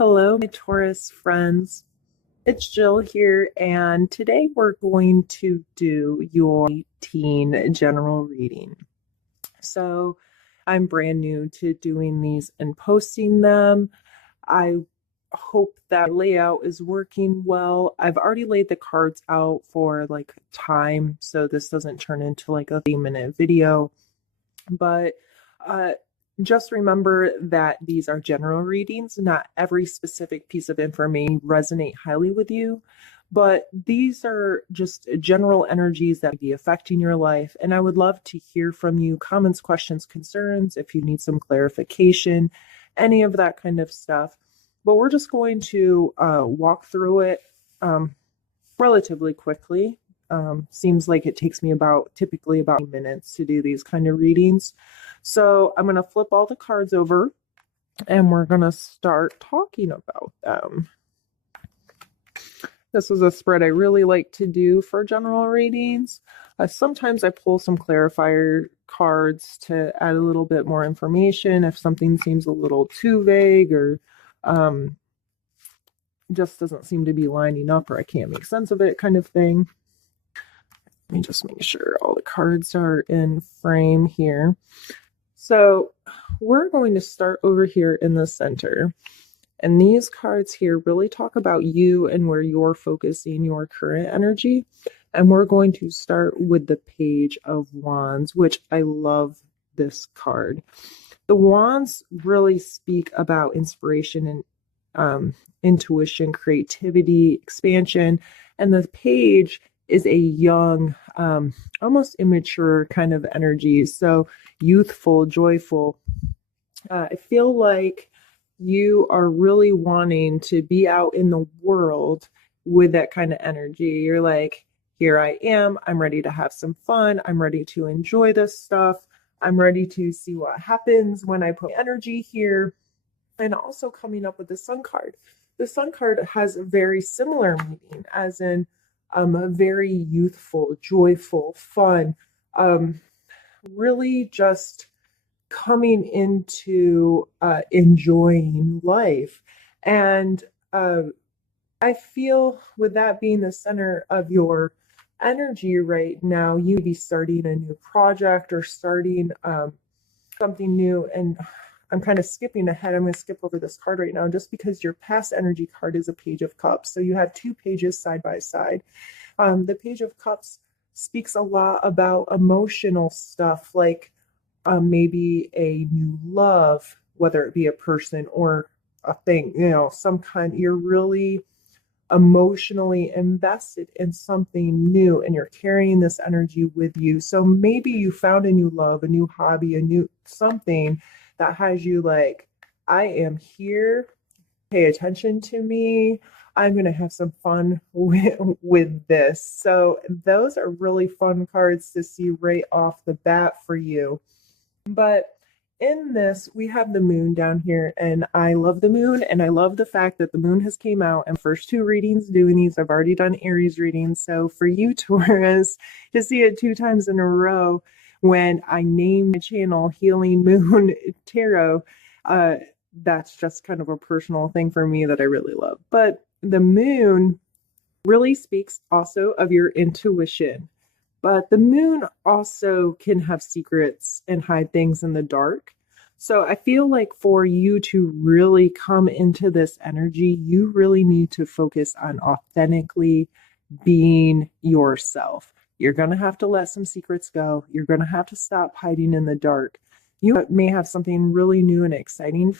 Hello, my Taurus friends. It's Jill here, and today we're going to do your 18 general reading. So, I'm brand new to doing these and posting them. I hope that layout is working well. I've already laid the cards out for like time, so this doesn't turn into like a 3-minute video. But uh, just remember that these are general readings. Not every specific piece of information resonate highly with you, but these are just general energies that may be affecting your life. And I would love to hear from you comments, questions, concerns, if you need some clarification, any of that kind of stuff. But we're just going to walk through it relatively quickly. Seems like it takes me typically about minutes to do these kind of readings. So I'm going to flip all the cards over and we're going to start talking about them. This is a spread I really like to do for general readings. Sometimes I pull some clarifier cards to add a little bit more information if something seems a little too vague or just doesn't seem to be lining up or I can't make sense of it kind of thing. Let me just make sure all the cards are in frame here. So we're going to start over here in the center. And these cards here really talk about you and where you're focusing your current energy. And we're going to start with the Page of Wands, which I love this card. The Wands really speak about inspiration and intuition, creativity, expansion. And the Page is a young, almost immature kind of energy. So youthful, joyful. I feel like you are really wanting to be out in the world with that kind of energy. You're like, here I am. I'm ready to have some fun. I'm ready to enjoy this stuff. I'm ready to see what happens when I put energy here. And also coming up with the Sun card. The Sun card has a very similar meaning, as in a very youthful, joyful, fun, really just coming into enjoying life. And I feel with that being the center of your energy right now, you may be starting a new project or starting something new. And I'm kind of skipping ahead. I'm going to skip over this card right now just because your past energy card is a Page of Cups. So you have two pages side by side. The Page of Cups speaks a lot about emotional stuff like maybe a new love, whether it be a person or a thing, some kind. You're really emotionally invested in something new and you're carrying this energy with you. So maybe you found a new love, a new hobby, a new something that has you like, I am here, pay attention to me. I'm going to have some fun with this. So those are really fun cards to see right off the bat for you. But in this, we have the moon down here, and I love the moon, and I love the fact that the moon has came out. And first two readings doing these, I've already done Aries readings. So for you, Taurus, to see it 2 times in a row when I name my channel Healing Moon Tarot, that's just kind of a personal thing for me that I really love. But the moon really speaks also of your intuition. But the moon also can have secrets and hide things in the dark. So I feel like for you to really come into this energy, you really need to focus on authentically being yourself. You're going to have to let some secrets go. You're going to have to stop hiding in the dark. You may have something really new and exciting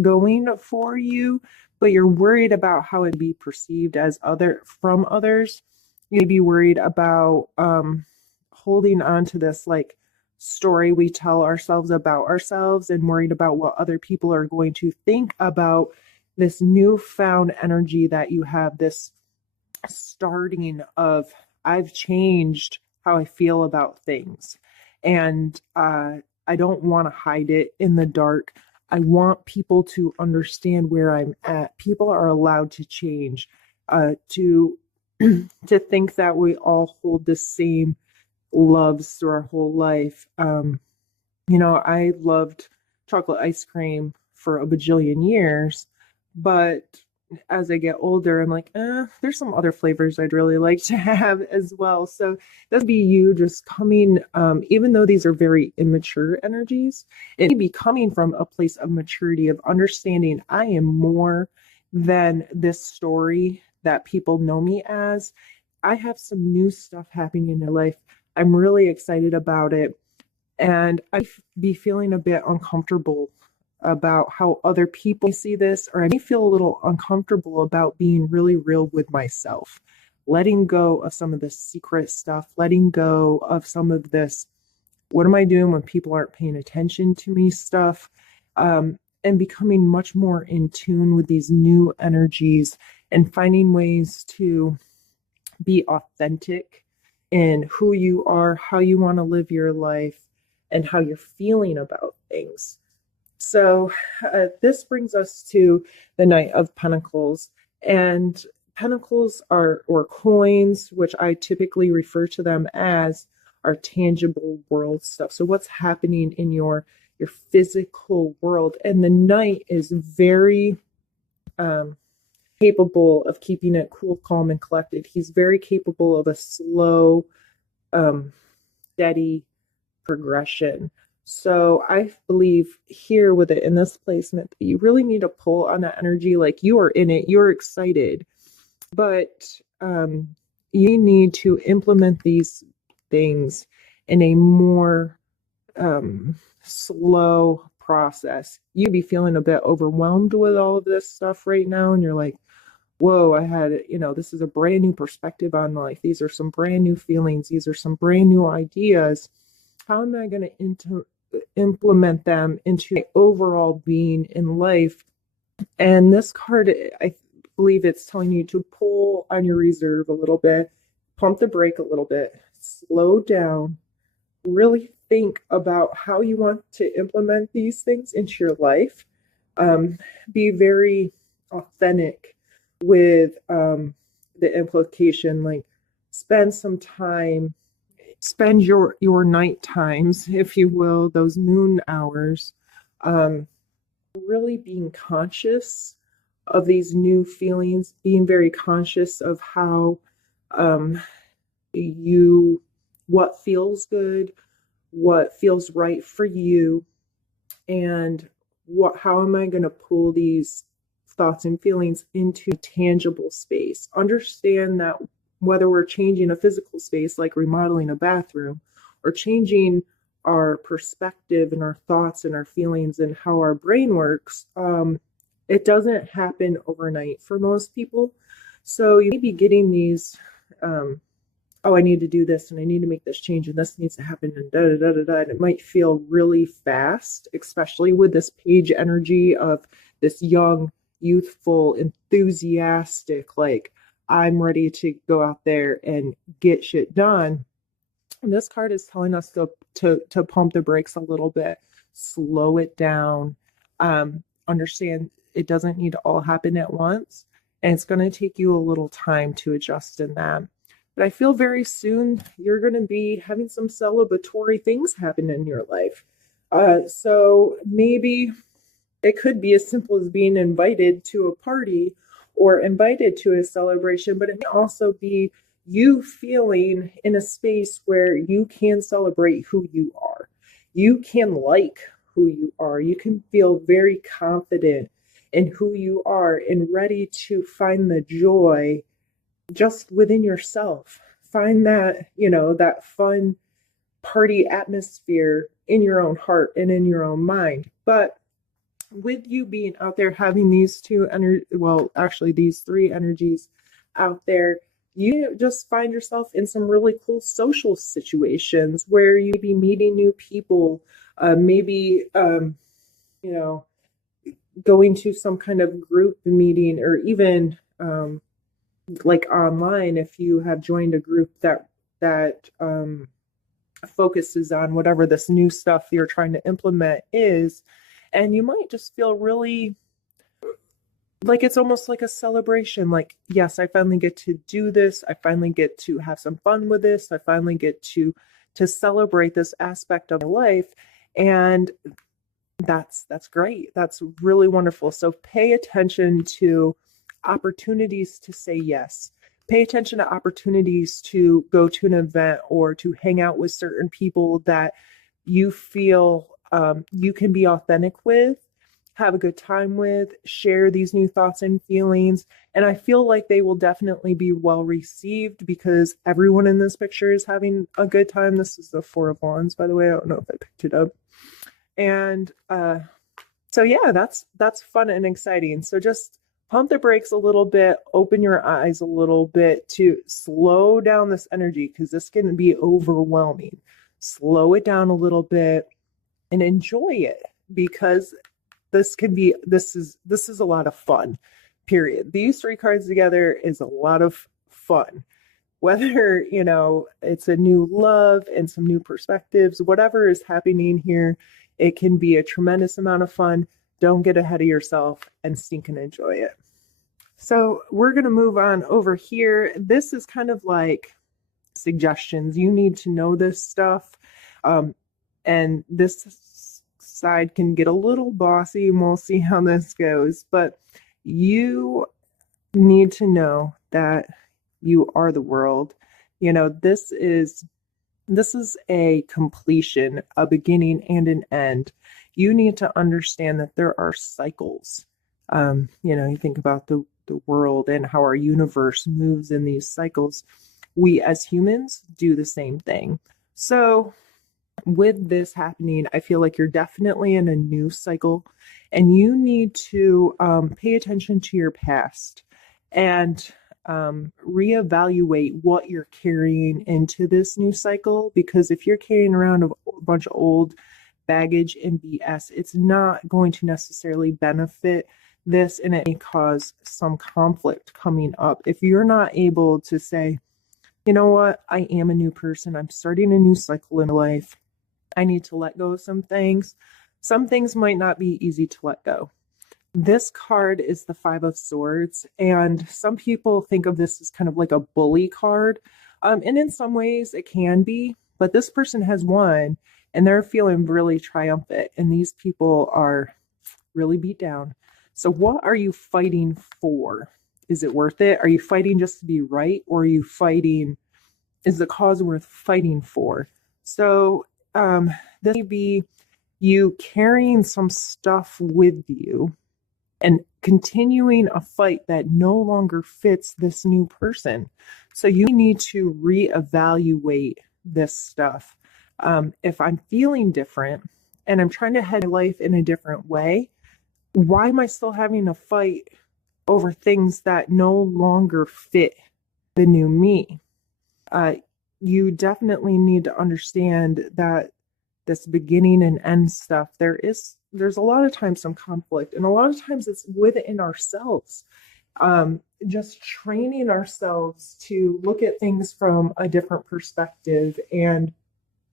going for you, but you're worried about how it'd be perceived as from others. You may be worried about holding on to this like story we tell ourselves about ourselves and worried about what other people are going to think about this newfound energy that you have, this starting of I've changed how I feel about things. And I don't want to hide it in the dark. I want people to understand where I'm at. People are allowed to change, to think that we all hold the same loves through our whole life. I loved chocolate ice cream for a bajillion years, But as I get older, I'm like, there's some other flavors I'd really like to have as well. So that'd be you just coming, even though these are very immature energies, it may be coming from a place of maturity, of understanding I am more than this story that people know me as. I have some new stuff happening in my life. I'm really excited about it. And I'd be feeling a bit uncomfortable about how other people see this, or I may feel a little uncomfortable about being really real with myself, letting go of some of the secret stuff, letting go of some of this, what am I doing when people aren't paying attention to me stuff, and becoming much more in tune with these new energies and finding ways to be authentic in who you are, how you want to live your life, and how you're feeling about things. So this brings us to the Knight of Pentacles. And pentacles are, or coins, which I typically refer to them as, are tangible world stuff. So what's happening in your physical world. And the Knight is very capable of keeping it cool, calm, and collected. He's very capable of a slow, steady progression. So I believe here with it in this placement that you really need to pull on that energy. Like you are in it, you're excited, but you need to implement these things in a more slow process. You'd be feeling a bit overwhelmed with all of this stuff right now, and you're like, whoa, I had, this is a brand new perspective on life. These are some brand new feelings. These are some brand new ideas. How am I going to implement them into my overall being in life? And this card, I believe it's telling you to pull on your reserve a little bit, pump the brake a little bit, slow down, really think about how you want to implement these things into your life. Be very authentic with the implication, like spend some time, spend your night times, if you will, those moon hours, really being conscious of these new feelings, being very conscious of how what feels good, what feels right for you, and how am I going to pull these thoughts and feelings into tangible space. Understand that whether we're changing a physical space like remodeling a bathroom, or changing our perspective and our thoughts and our feelings and how our brain works, it doesn't happen overnight for most people. So you may be getting these, oh, I need to do this and I need to make this change and this needs to happen and da da da da da. And it might feel really fast, especially with this page energy of this young, youthful, enthusiastic, like I'm ready to go out there and get shit done. And this card is telling us to pump the brakes a little bit, slow it down, understand it doesn't need to all happen at once, and it's going to take you a little time to adjust in that. But I feel very soon you're going to be having some celebratory things happen in your life. So maybe it could be as simple as being invited to a party or invited to a celebration, but it may also be you feeling in a space where you can celebrate who you are. You can like who you are. You can feel very confident in who you are and ready to find the joy just within yourself. Find that, that fun party atmosphere in your own heart and in your own mind. But with you being out there having these these three energies out there, you just find yourself in some really cool social situations where you be meeting new people, maybe, going to some kind of group meeting, or even like online, if you have joined a group that focuses on whatever this new stuff you're trying to implement is, and you might just feel really like it's almost like a celebration. Like, yes, I finally get to do this. I finally get to have some fun with this. I finally get to celebrate this aspect of my life. And That's great. That's really wonderful. So pay attention to opportunities to say yes. Pay attention to opportunities to go to an event or to hang out with certain people that you feel you can be authentic with, have a good time with, share these new thoughts and feelings. And I feel like they will definitely be well received because everyone in this picture is having a good time. This is the Four of Wands, by the way. I don't know if I picked it up. And so yeah, that's fun and exciting. So just pump the brakes a little bit, open your eyes a little bit to slow down this energy because this can be overwhelming. Slow it down a little bit and enjoy it because this is a lot of fun. Period. These three cards together is a lot of fun. Whether, it's a new love and some new perspectives, whatever is happening here, it can be a tremendous amount of fun. Don't get ahead of yourself and stink and enjoy it. So we're going to move on over here. This is kind of like suggestions. You need to know this stuff. And this side can get a little bossy, and we'll see how this goes. But you need to know that you are the world. This is a completion, a beginning and an end. You need to understand that there are cycles. You think about the world and how our universe moves in these cycles. We as humans do the same thing. So with this happening, I feel like you're definitely in a new cycle and you need to pay attention to your past and reevaluate what you're carrying into this new cycle, because if you're carrying around a bunch of old baggage and BS, it's not going to necessarily benefit this, and it may cause some conflict coming up. If you're not able to say, you know what, I am a new person, I'm starting a new cycle in my life, I need to let go of some things. Some things might not be easy to let go. This card is the Five of Swords, and some people think of this as kind of like a bully card. And in some ways it can be, but this person has won and they're feeling really triumphant, and these people are really beat down. So what are you fighting for? Is it worth it? Are you fighting just to be right, or are you fighting, is the cause worth fighting for? So this may be you carrying some stuff with you and continuing a fight that no longer fits this new person. So you need to reevaluate this stuff. If I'm feeling different and I'm trying to head my life in a different way, why am I still having a fight over things that no longer fit the new me? You definitely need to understand that this beginning and end stuff, there's a lot of times some conflict, and a lot of times it's within ourselves. Just training ourselves to look at things from a different perspective and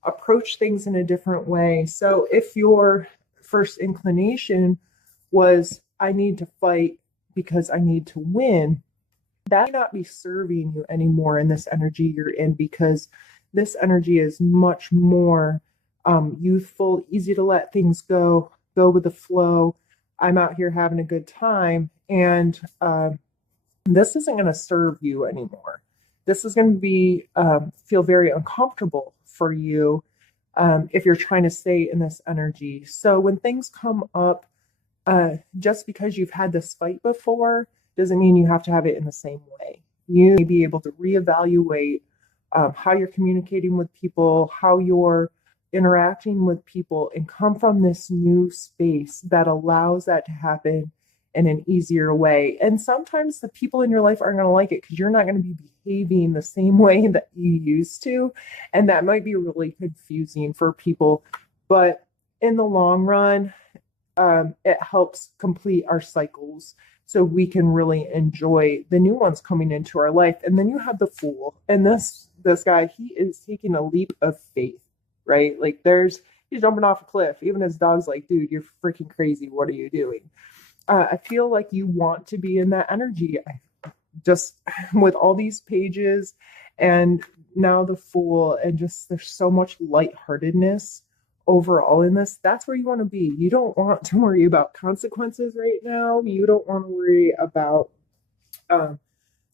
approach things in a different way. So if your first inclination was, I need to fight because I need to win, that may not be serving you anymore in this energy you're in, because this energy is much more youthful, easy to let things go with the flow. I'm out here having a good time, and this isn't going to serve you anymore. This is going to be feel very uncomfortable for you if you're trying to stay in this energy. So when things come up, just because you've had this fight before doesn't mean you have to have it in the same way. You may be able to reevaluate how you're communicating with people, how you're interacting with people, and come from this new space that allows that to happen in an easier way. And sometimes the people in your life aren't going to like it because you're not going to be behaving the same way that you used to. And that might be really confusing for people. But in the long run, it helps complete our cycles so we can really enjoy the new ones coming into our life. And then you have the Fool. And this guy, he is taking a leap of faith, right? Like he's jumping off a cliff. Even his dog's like, dude, you're freaking crazy. What are you doing? I feel like you want to be in that energy. Just with all these pages and now the Fool, and just there's so much lightheartedness overall in this, that's where you want to be. You don't want to worry about consequences right now. You don't want to worry about um,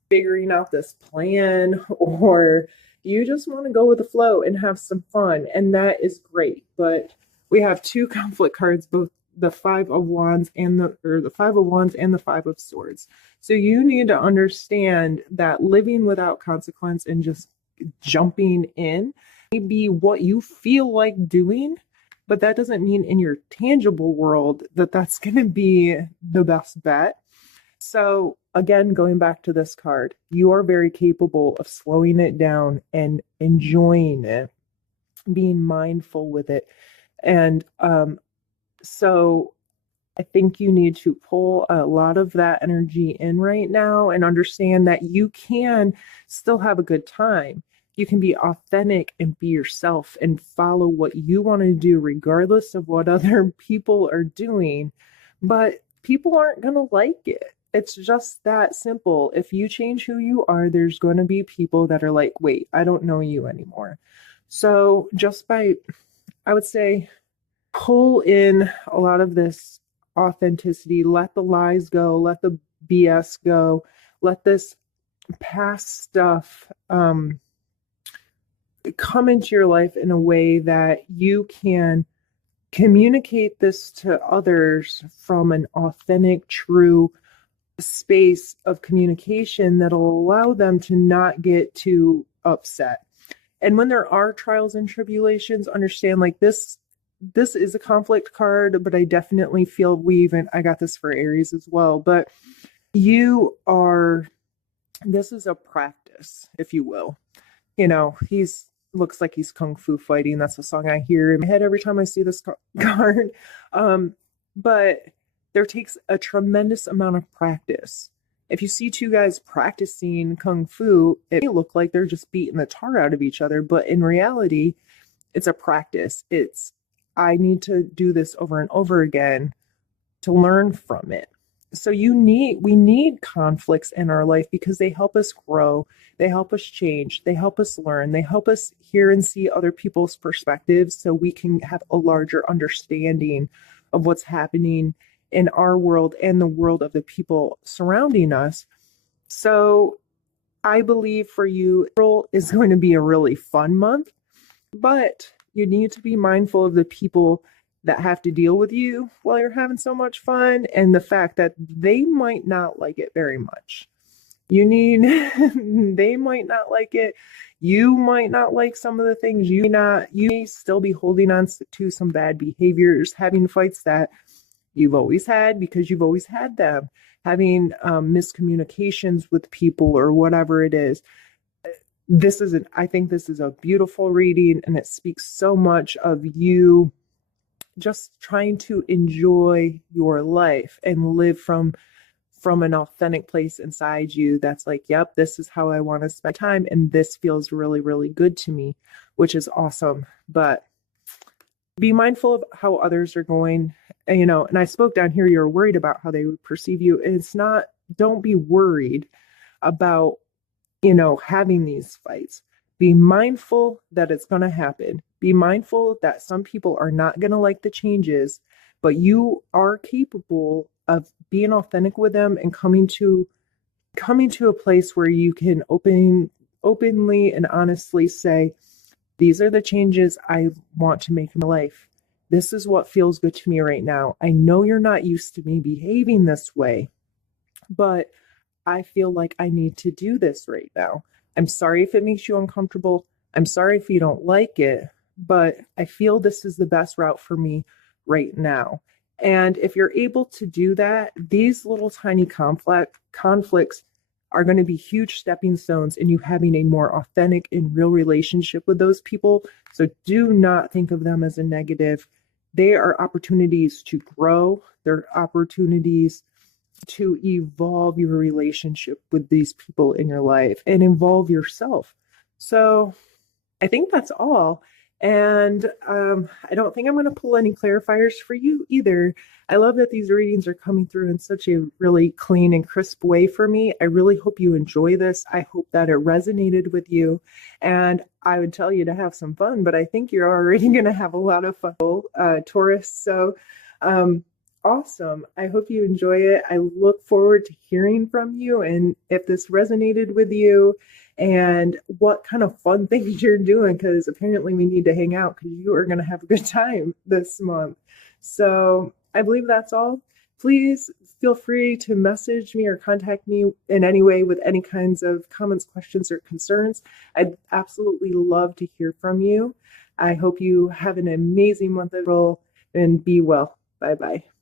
figuring out this plan, or you just want to go with the flow and have some fun, and that is great. But we have two conflict cards, both the Five of Wands and the Five of Wands and the Five of Swords. So you need to understand that living without consequence and just jumping in may be what you feel like doing, but that doesn't mean in your tangible world that that's going to be the best bet. So, again, going back to this card, you are very capable of slowing it down and enjoying it, being mindful with it. And so I think you need to pull a lot of that energy in right now and understand that you can still have a good time. You can be authentic and be yourself and follow what you want to do, regardless of what other people are doing. But people aren't going to like it. It's just that simple. If you change who you are, there's going to be people that are like, wait, I don't know you anymore. So just I would say, pull in a lot of this authenticity, let the lies go, let the BS go, let this past stuff come into your life in a way that you can communicate this to others from an authentic, true space of communication that'll allow them to not get too upset. And when there are trials and tribulations, understand like this is a conflict card, but I definitely feel I got this for Aries as well, but this is a practice, if you will. He's looks like he's kung fu fighting. That's the song I hear in my head every time I see this card. But there takes a tremendous amount of practice. If you see two guys practicing kung fu, it may look like they're just beating the tar out of each other, but in reality, it's a practice. I need to do this over and over again to learn from it. So we need conflicts in our life because they help us grow, they help us change, they help us learn, they help us hear and see other people's perspectives so we can have a larger understanding of what's happening in our world and the world of the people surrounding us. So I believe for you, April is going to be a really fun month, but you need to be mindful of the people that have to deal with you while you're having so much fun, and the fact that they might not like it very much. They might not like it. You might not like some of the things. You may still be holding on to some bad behaviors, having fights that you've always had because you've always had them, having miscommunications with people or whatever it is. I think this is a beautiful reading, and it speaks so much of you just trying to enjoy your life and live from an authentic place inside you that's like, yep, this is how I want to spend time, and this feels really, really good to me, which is awesome. But be mindful of how others are going, and I spoke down here, you're worried about how they would perceive you, and don't be worried about having these fights. Be mindful that it's going to happen. Be mindful that some people are not going to like the changes, but you are capable of being authentic with them and coming to a place where you can openly and honestly say, these are the changes I want to make in my life. This is what feels good to me right now. I know you're not used to me behaving this way, but I feel like I need to do this right now. I'm sorry if it makes you uncomfortable. I'm sorry if you don't like it, but I feel this is the best route for me right now. And if you're able to do that, these little tiny conflicts are going to be huge stepping stones in you having a more authentic and real relationship with those people. So do not think of them as a negative. They are opportunities to grow. They're opportunities to evolve your relationship with these people in your life and involve yourself. So I think that's all. And I don't think I'm going to pull any clarifiers for you either. I love that these readings are coming through in such a really clean and crisp way for me. I really hope you enjoy this. I hope that it resonated with you. And I would tell you to have some fun, but I think you're already going to have a lot of fun, Taurus. So, um, awesome. I hope you enjoy it. I look forward to hearing from you. And if this resonated with you, and what kind of fun things you're doing, because apparently we need to hang out because you are going to have a good time this month. So I believe that's all. Please feel free to message me or contact me in any way with any kinds of comments, questions, or concerns. I'd absolutely love to hear from you. I hope you have an amazing month of April and be well. Bye bye.